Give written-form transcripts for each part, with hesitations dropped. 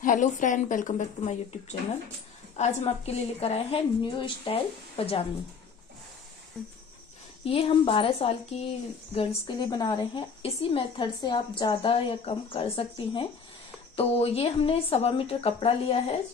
Hello friend, welcome back to my YouTube channel. आज हम आपके लिए लेकर आए हैं न्यू स्टाइल पजामी। ये हम 12 साल की गर्ल्स के लिए बना रहे हैं। इसी मेथड से आप ज्यादा या कम कर सकती हैं। तो ये हमने 1.25 मीटर कपड़ा लिया है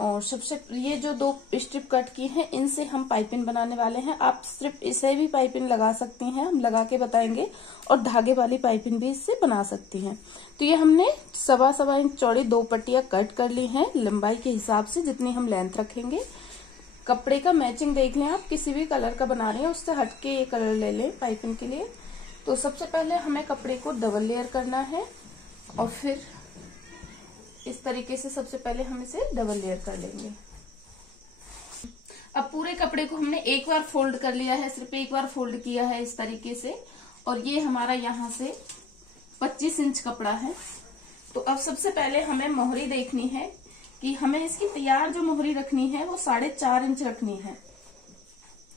और सबसे ये जो 2 स्ट्रिप कट की हैं, इनसे हम पाइपिंग बनाने वाले हैं। आप सिर्फ इसे भी पाइपिंग लगा सकती हैं, हम लगा के बताएंगे, और धागे वाली पाइपिंग भी इससे बना सकती हैं। तो ये हमने 1.25 इंच चौड़ी 2 पट्टियां कट कर ली हैं लंबाई के हिसाब से, जितनी हम लेंथ रखेंगे। कपड़े का मैचिंग देख लें, आप किसी भी कलर का बना रहे हैं उससे हटके ये कलर ले लें पाइपिंग के लिए। तो सबसे पहले हमें कपड़े को डबल लेयर करना है और फिर इस तरीके से सबसे पहले हम इसे डबल लेयर कर लेंगे। अब पूरे कपड़े को हमने एक बार फोल्ड कर लिया है, सिर्फ एक बार फोल्ड किया है इस तरीके से। और ये हमारा यहाँ से 25 इंच कपड़ा है। तो अब सबसे पहले हमें मोहरी देखनी है कि हमें इसकी तैयार जो मोहरी रखनी है वो 4.5 इंच रखनी है।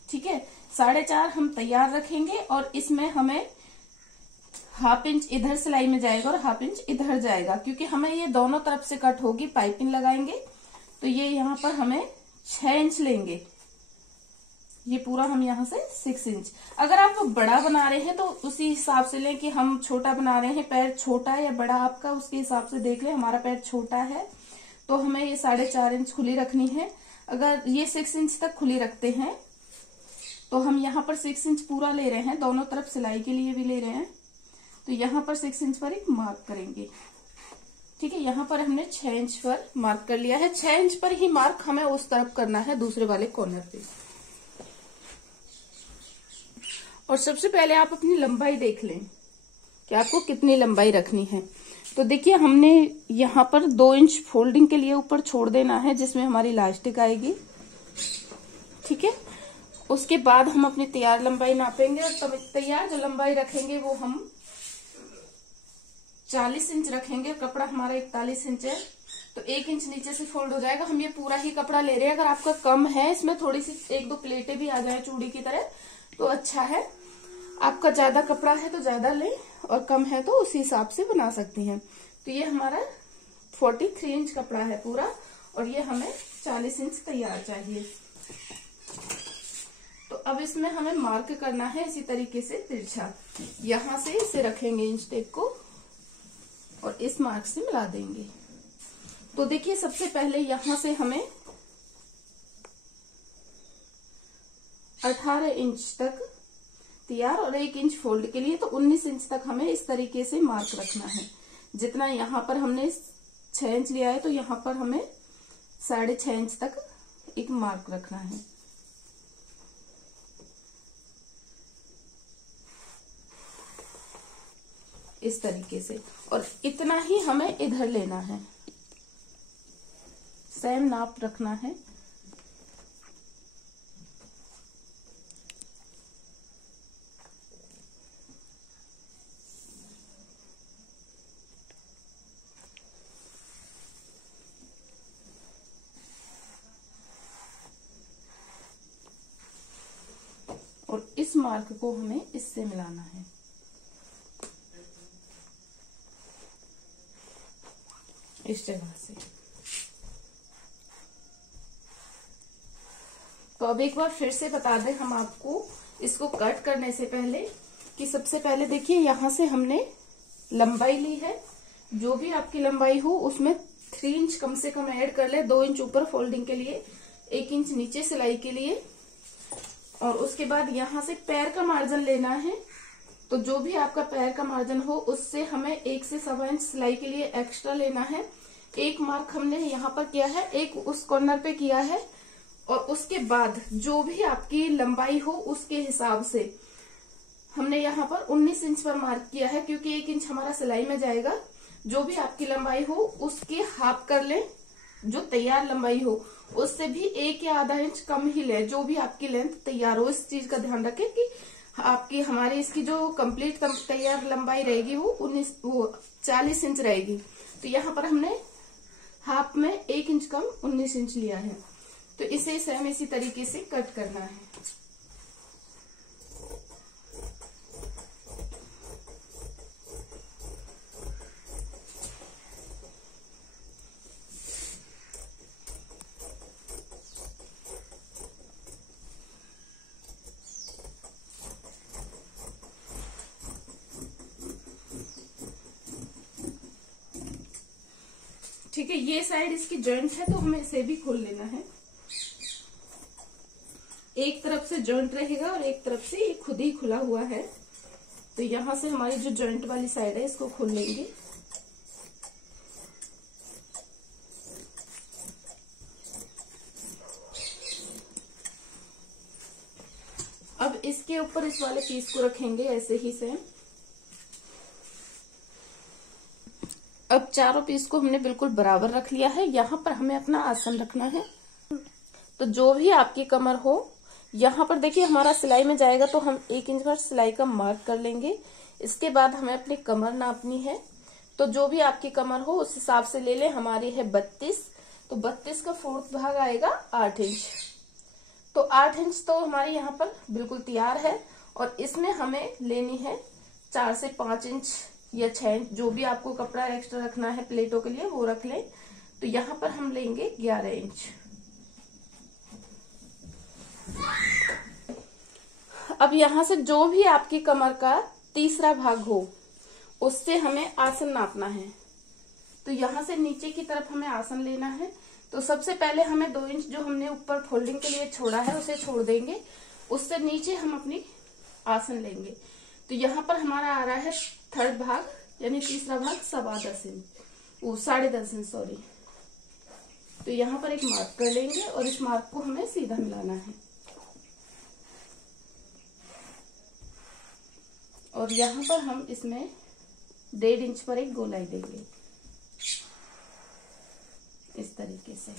ठीक है, 4.5 हम तैयार रखेंगे और इसमें हमें 1/2 इंच इधर सिलाई में जाएगा और 1/2 इंच इधर जाएगा, क्योंकि हमें ये दोनों तरफ से कट होगी, पाइपिंग लगाएंगे। तो ये यहाँ पर हमें 6 इंच लेंगे। ये पूरा हम यहाँ से 6 इंच। अगर आप बड़ा बना रहे हैं तो उसी हिसाब से लें कि हम छोटा बना रहे हैं, पैर छोटा या बड़ा आपका, उसके हिसाब से देख लें। हमारा पैर छोटा है तो हमें ये 4.5 इंच खुली रखनी है। अगर ये 6 इंच तक खुली रखते हैं तो हम यहाँ पर 6 इंच पूरा ले रहे हैं, दोनों तरफ सिलाई के लिए भी ले रहे हैं। तो यहाँ पर 6 इंच पर एक मार्क करेंगे। ठीक है, यहाँ पर हमने 6 इंच पर मार्क कर लिया है। 6 इंच पर ही मार्क हमें उस तरफ करना है, दूसरे वाले कॉर्नर पे। और सबसे पहले आप अपनी लंबाई देख लें कि आपको कितनी लंबाई रखनी है। तो देखिए, हमने यहाँ पर 2 इंच फोल्डिंग के लिए ऊपर छोड़ देना है, जिसमें हमारी इलास्टिक आएगी। ठीक है, उसके बाद हम अपनी तैयार लंबाई नापेंगे और तब तैयार जो लंबाई रखेंगे वो हम 40 इंच रखेंगे। कपड़ा हमारा 41 इंच है, तो 1 इंच नीचे से फोल्ड हो जाएगा। हम ये पूरा ही कपड़ा ले रहे हैं। अगर आपका कम है, इसमें थोड़ी सी 1-2 प्लेटें भी आ जाए चूड़ी की तरह तो अच्छा है। आपका ज्यादा कपड़ा है तो ज्यादा लें और कम है तो उसी हिसाब से बना सकती हैं। तो ये हमारा 43 इंच कपड़ा है पूरा, और ये हमें 40 इंच तैयार चाहिए। तो अब इसमें हमें मार्क करना है इसी तरीके से तिरछा। यहां से इसे रखेंगे इंच टेप को और इस मार्क से मिला देंगे। तो देखिए, सबसे पहले यहां से हमें 18 इंच तक तैयार और 1 इंच फोल्ड के लिए, तो 19 इंच तक हमें इस तरीके से मार्क रखना है। जितना यहाँ पर हमने 6 इंच लिया है तो यहाँ पर हमें 6.5 इंच तक एक मार्क रखना है। इस तरीके से, और इतना ही हमें इधर लेना है, सेम नाप रखना है। और इस मार्क को हमें इससे मिलाना है। इस जगह से। तो अब एक बार फिर से बता दें हम आपको, इसको कट करने से पहले, कि सबसे पहले देखिए, यहां से हमने लंबाई ली है। जो भी आपकी लंबाई हो उसमें 3 इंच कम से कम ऐड कर ले। 2 इंच ऊपर फोल्डिंग के लिए, 1 इंच नीचे सिलाई के लिए। और उसके बाद यहाँ से पैर का मार्जिन लेना है। तो जो भी आपका पैर का मार्जिन हो उससे हमें 1 से 1.25 इंच सिलाई के लिए एक्स्ट्रा लेना है। एक मार्क हमने यहाँ पर किया है, एक उस कॉर्नर पे किया है। और उसके बाद जो भी आपकी लंबाई हो उसके हिसाब से हमने यहाँ पर 19 इंच पर मार्क किया है, क्योंकि 1 इंच हमारा सिलाई में जाएगा। जो भी आपकी लंबाई हो उसके हाफ कर लें, जो तैयार लंबाई हो उससे भी 1 या आधा इंच कम ही ले, जो भी आपकी लेंथ तैयार हो। इस चीज का ध्यान रखें कि आपकी हमारी इसकी जो कंप्लीट तैयार लंबाई रहेगी वो 40 इंच रहेगी। तो यहाँ पर हमने हाफ में 1 इंच कम 19 इंच लिया है। तो इसे सेम इसी तरीके से कट करना है। ठीक है, ये साइड इसकी जॉइंट है तो हमें इसे भी खोल लेना है। एक तरफ से जॉइंट रहेगा और एक तरफ से ये खुद ही खुला हुआ है, तो यहां से हमारी जो जॉइंट वाली साइड है इसको खोल लेंगे। अब इसके ऊपर इस वाले पीस को रखेंगे ऐसे ही सेम। अब चारों पीस को हमने बिल्कुल बराबर रख लिया है। यहाँ पर हमें अपना आसन रखना है। तो जो भी आपकी कमर हो, यहाँ पर देखिए हमारा सिलाई में जाएगा तो हम 1 इंच पर सिलाई का मार्क कर लेंगे। इसके बाद हमें अपनी कमर नापनी है, तो जो भी आपकी कमर हो उस हिसाब से ले लें। हमारी है 32, तो 32 का 4th भाग आएगा 8 इंच। तो 8 इंच तो हमारी यहाँ पर बिल्कुल तैयार है। और इसमें हमें लेनी है 4 से 5 इंच या 6 इंच, जो भी आपको कपड़ा एक्स्ट्रा रखना है प्लेटों के लिए वो रख लें। तो यहाँ पर हम लेंगे 11 इंच। अब यहाँ से जो भी आपकी कमर का तीसरा भाग हो उससे हमें आसन नापना है। तो यहाँ से नीचे की तरफ हमें आसन लेना है। तो सबसे पहले हमें 2 इंच जो हमने ऊपर फोल्डिंग के लिए छोड़ा है उसे छोड़ देंगे, उससे नीचे हम अपनी आसन लेंगे। तो यहाँ पर हमारा आ रहा है 3rd भाग, यानी तीसरा भाग 10.25 इंच, 10.5 इंच सॉरी। तो यहाँ पर एक मार्क कर लेंगे और इस मार्क को हमें सीधा मिलाना है। और यहाँ पर हम इसमें 1.5 इंच पर एक गोलाई देंगे इस तरीके से।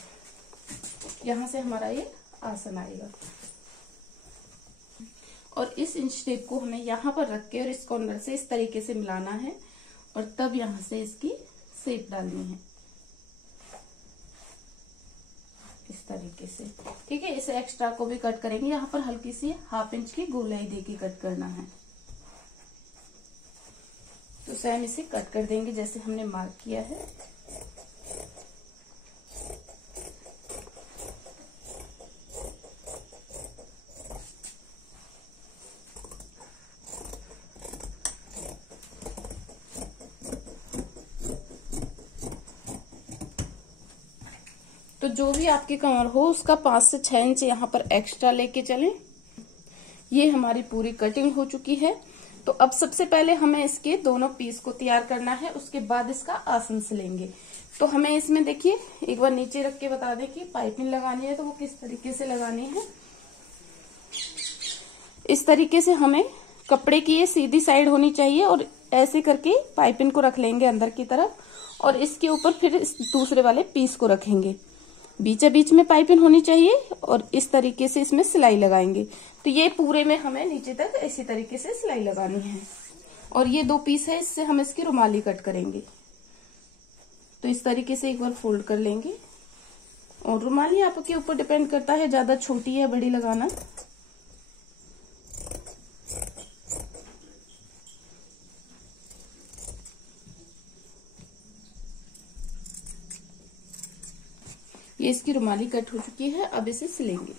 यहाँ से हमारा ये आसन आएगा। और इस इंच टेप को हमें यहाँ पर रख के और इस कॉर्नर से इस तरीके से मिलाना है और तब यहाँ से इसकी शेप डालनी है इस तरीके से। ठीक है, इस एक्स्ट्रा को भी कट करेंगे। यहाँ पर हल्की सी 1/2 इंच की गोलाई देके कट करना है। तो सेम इसे कट कर देंगे जैसे हमने मार्क किया है। तो जो भी आपकी कमर हो उसका 5 से 6 इंच यहाँ पर एक्स्ट्रा लेके चलें। ये हमारी पूरी कटिंग हो चुकी है। तो अब सबसे पहले हमें इसके दोनों पीस को तैयार करना है, उसके बाद इसका आसन सिलेंगे। तो हमें इसमें देखिए एक बार नीचे रख के बता दें कि पाइपिंग लगानी है तो वो किस तरीके से लगानी है। इस तरीके से हमें कपड़े की ये सीधी साइड होनी चाहिए और ऐसे करके पाइपिंग को रख लेंगे अंदर की तरफ और इसके ऊपर फिर इस दूसरे वाले पीस को रखेंगे। बीच बीच में पाइपिंग होनी चाहिए और इस तरीके से इसमें सिलाई लगाएंगे। तो ये पूरे में हमें नीचे तक इसी तरीके से सिलाई लगानी है। और ये 2 पीस है, इससे हम इसकी रुमाली कट करेंगे। तो इस तरीके से एक बार फोल्ड कर लेंगे। और रुमाली आपके ऊपर डिपेंड करता है ज्यादा छोटी या बड़ी लगाना। ये इसकी रुमाली कट हो चुकी है। अब इसे सिलेंगे।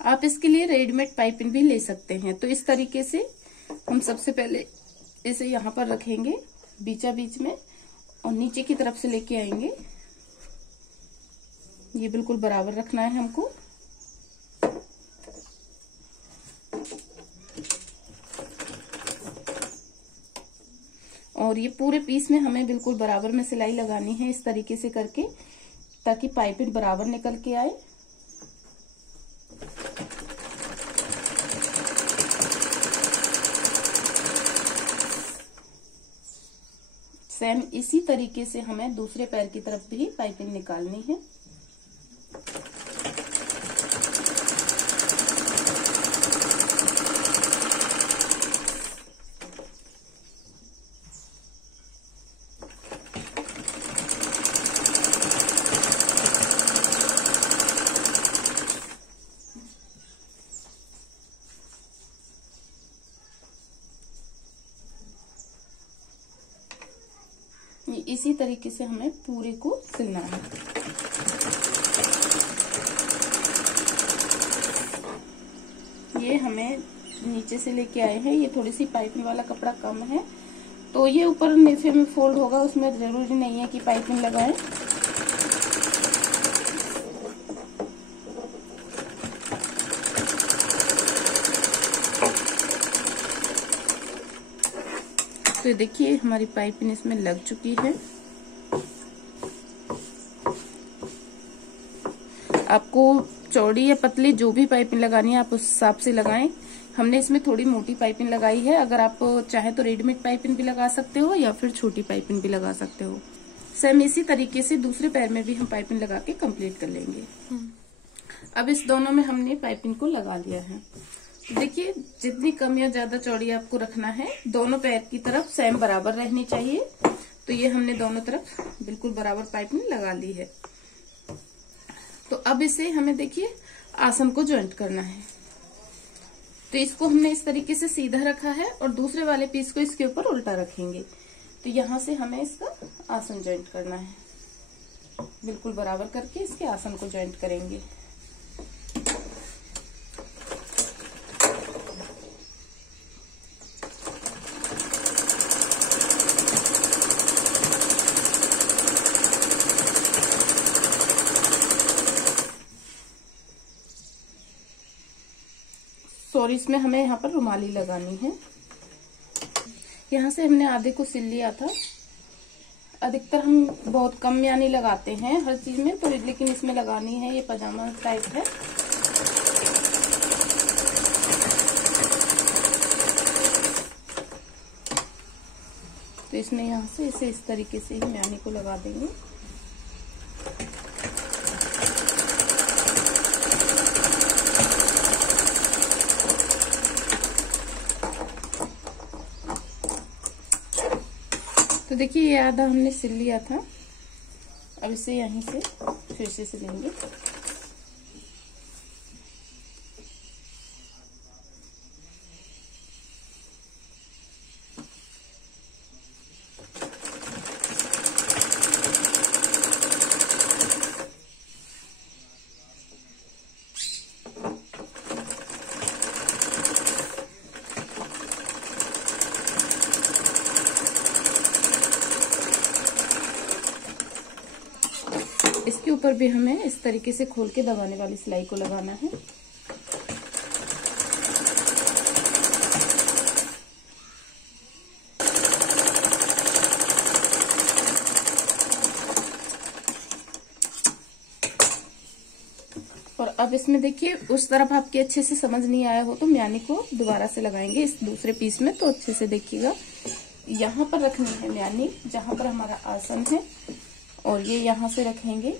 आप इसके लिए रेडीमेड पाइपिंग भी ले सकते हैं। तो इस तरीके से हम सबसे पहले इसे यहाँ पर रखेंगे बीचा बीच में और नीचे की तरफ से लेके आएंगे। ये बिल्कुल बराबर रखना है हमको। और ये पूरे पीस में हमें बिल्कुल बराबर में सिलाई लगानी है इस तरीके से करके, ताकि पाइपिंग बराबर निकल के आए। सेम इसी तरीके से हमें दूसरे पैर की तरफ भी पाइपिंग निकालनी है। इसी तरीके से हमें पूरे को सिलना है। ये हमें नीचे से लेके आए हैं। ये थोड़ी सी पाइपिंग वाला कपड़ा कम है तो ये ऊपर नीचे में फोल्ड होगा, उसमें जरूरी नहीं है कि पाइपिंग लगाएं। तो देखिए हमारी पाइपिंग इसमें लग चुकी है। आपको चौड़ी या पतली जो भी पाइपिंग लगानी है आप उस हिसाब से लगाएं। हमने इसमें थोड़ी मोटी पाइपिंग लगाई है। अगर आप चाहे तो रेडीमेड पाइपिंग भी लगा सकते हो या फिर छोटी पाइपिंग भी लगा सकते हो। सेम इसी तरीके से दूसरे पैर में भी हम पाइपिंग लगा के कंप्लीट कर लेंगे। अब इस दोनों में हमने पाइपिंग को लगा लिया है। देखिए जितनी कम या ज्यादा चौड़ी आपको रखना है, दोनों पैर की तरफ सेम बराबर रहनी चाहिए। तो ये हमने दोनों तरफ बिल्कुल बराबर पाइपिंग लगा ली है। तो अब इसे हमें देखिए आसन को ज्वाइंट करना है। तो इसको हमने इस तरीके से सीधा रखा है और दूसरे वाले पीस को इसके ऊपर उल्टा रखेंगे। तो यहाँ से हमें इसका आसन ज्वाइंट करना है। बिल्कुल बराबर करके इसके आसन को ज्वाइंट करेंगे। सॉरी, इसमें हमें यहाँ पर रुमाली लगानी है। यहाँ से हमने आधे को सिल लिया था। अधिकतर हम बहुत कम यानी लगाते हैं हर चीज में, तो लेकिन इसमें लगानी है। ये पजामा टाइप है। तो इसमें यहाँ से इसे इस तरीके से ही यानी को लगा देंगे। तो देखिए ये आधा हमने सिल लिया था। अब इसे यहीं से फिर से सिलेंगे। इसके ऊपर भी हमें इस तरीके से खोल के दबाने वाली सिलाई को लगाना है। और अब इसमें देखिए उस तरफ आपके अच्छे से समझ नहीं आया हो तो म्यानी को दोबारा से लगाएंगे इस दूसरे पीस में। तो अच्छे से देखिएगा, यहाँ पर रखनी है म्यानी जहां पर हमारा आसन है, और ये यहाँ से रखेंगे।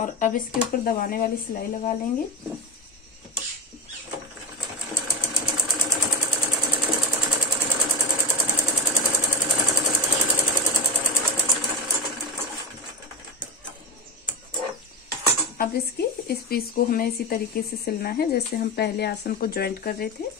और अब इसके ऊपर दबाने वाली सिलाई लगा लेंगे। अब इसकी इस पीस को हमें इसी तरीके से सिलना है जैसे हम पहले आसन को ज्वाइंट कर रहे थे।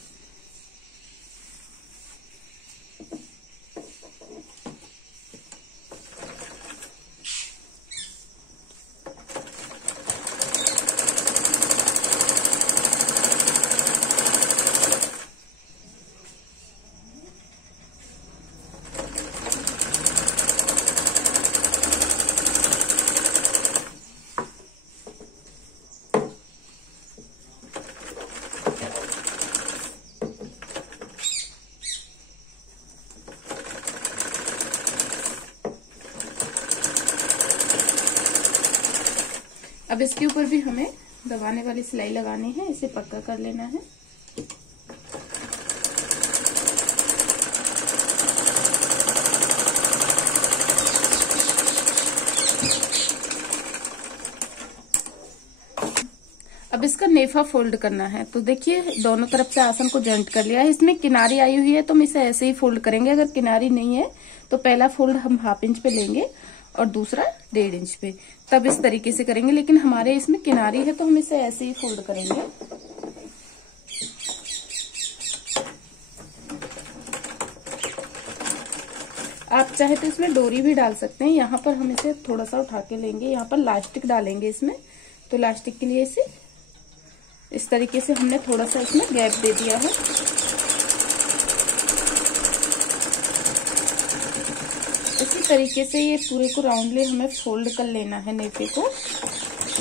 अब इसके ऊपर भी हमें दबाने वाली सिलाई लगानी है। इसे पक्का कर लेना है। अब इसका नेफा फोल्ड करना है। तो देखिए दोनों तरफ से आसन को जॉइंट कर लिया है। इसमें किनारी आई हुई है तो हम इसे ऐसे ही फोल्ड करेंगे। अगर किनारी नहीं है तो पहला फोल्ड हम 1/2 इंच पे लेंगे और दूसरा 1.5 इंच पे, तब इस तरीके से करेंगे। लेकिन हमारे इसमें किनारी है तो हम इसे ऐसे ही फोल्ड करेंगे। आप चाहे तो इसमें डोरी भी डाल सकते हैं। यहाँ पर हम इसे थोड़ा सा उठा के लेंगे। यहाँ पर लास्टिक डालेंगे इसमें, तो लास्टिक के लिए इसे इस तरीके से हमने थोड़ा सा इसमें गैप दे दिया है। इसी तरीके से ये पूरे को राउंडली हमें फोल्ड कर लेना है नेफे को,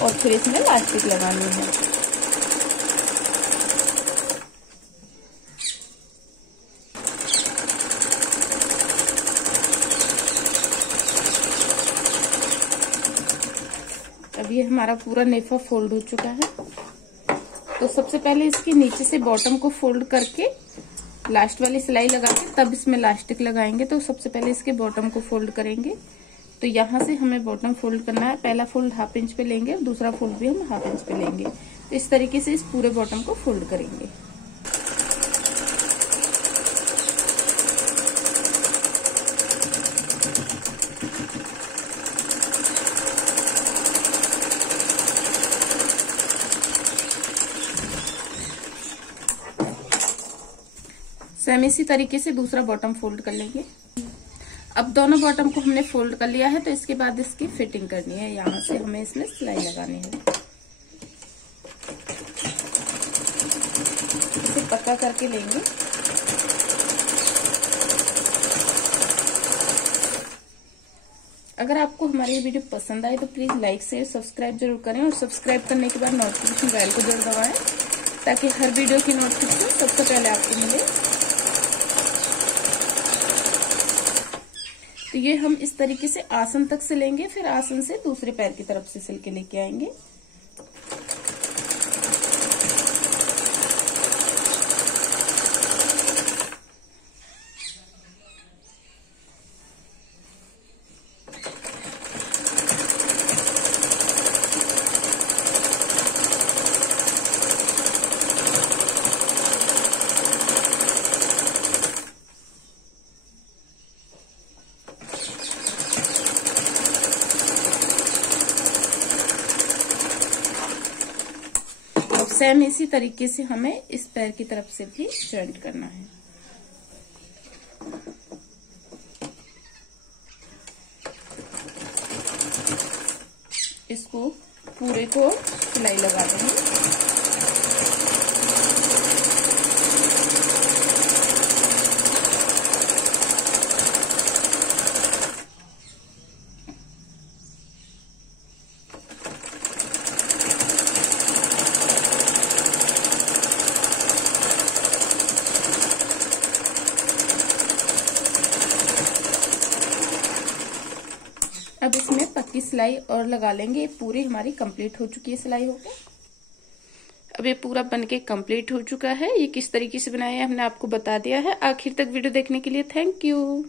और फिर इसमें इलास्टिक लगानी है। अब ये हमारा पूरा नेफा फोल्ड हो चुका है। तो सबसे पहले इसके नीचे से बॉटम को फोल्ड करके लास्ट वाली सिलाई लगा के तब इसमें इलास्टिक लगाएंगे। तो सबसे पहले इसके बॉटम को फोल्ड करेंगे। तो यहाँ से हमें बॉटम फोल्ड करना है। पहला फोल्ड 1/2 इंच पे लेंगे और दूसरा फोल्ड भी हम 1/2 इंच पे लेंगे। तो इस तरीके से इस पूरे बॉटम को फोल्ड करेंगे। सेम इसी तरीके से दूसरा बॉटम फोल्ड कर लेंगे। अब दोनों बॉटम को हमने फोल्ड कर लिया है। तो इसके बाद इसकी फिटिंग करनी है। यहाँ से हमें इसमें सिलाई लगानी है। इसे पक्का करके लेंगे। अगर आपको हमारी ये वीडियो पसंद आए तो प्लीज लाइक शेयर सब्सक्राइब जरूर करें, और सब्सक्राइब करने के बाद नोटिफिकेशन बेल को जरूर दबाएं ताकि हर वीडियो की नोटिफिकेशन सबसे पहले आपको मिले। तो ये हम इस तरीके से आसन तक से लेंगे, फिर आसन से दूसरे पैर की तरफ से सिल के लेके आएंगे। सेम इसी तरीके से हमें इस पैर की तरफ से भी जॉइंट करना है। इसको पूरे को सिलाई लगा देंगे। अब इसमें पक्की सिलाई और लगा लेंगे। ये पूरी हमारी कंप्लीट हो चुकी है सिलाई होकर। अब ये पूरा बनके कंप्लीट हो चुका है। ये किस तरीके से बनाया है हमने आपको बता दिया है। आखिर तक वीडियो देखने के लिए थैंक यू।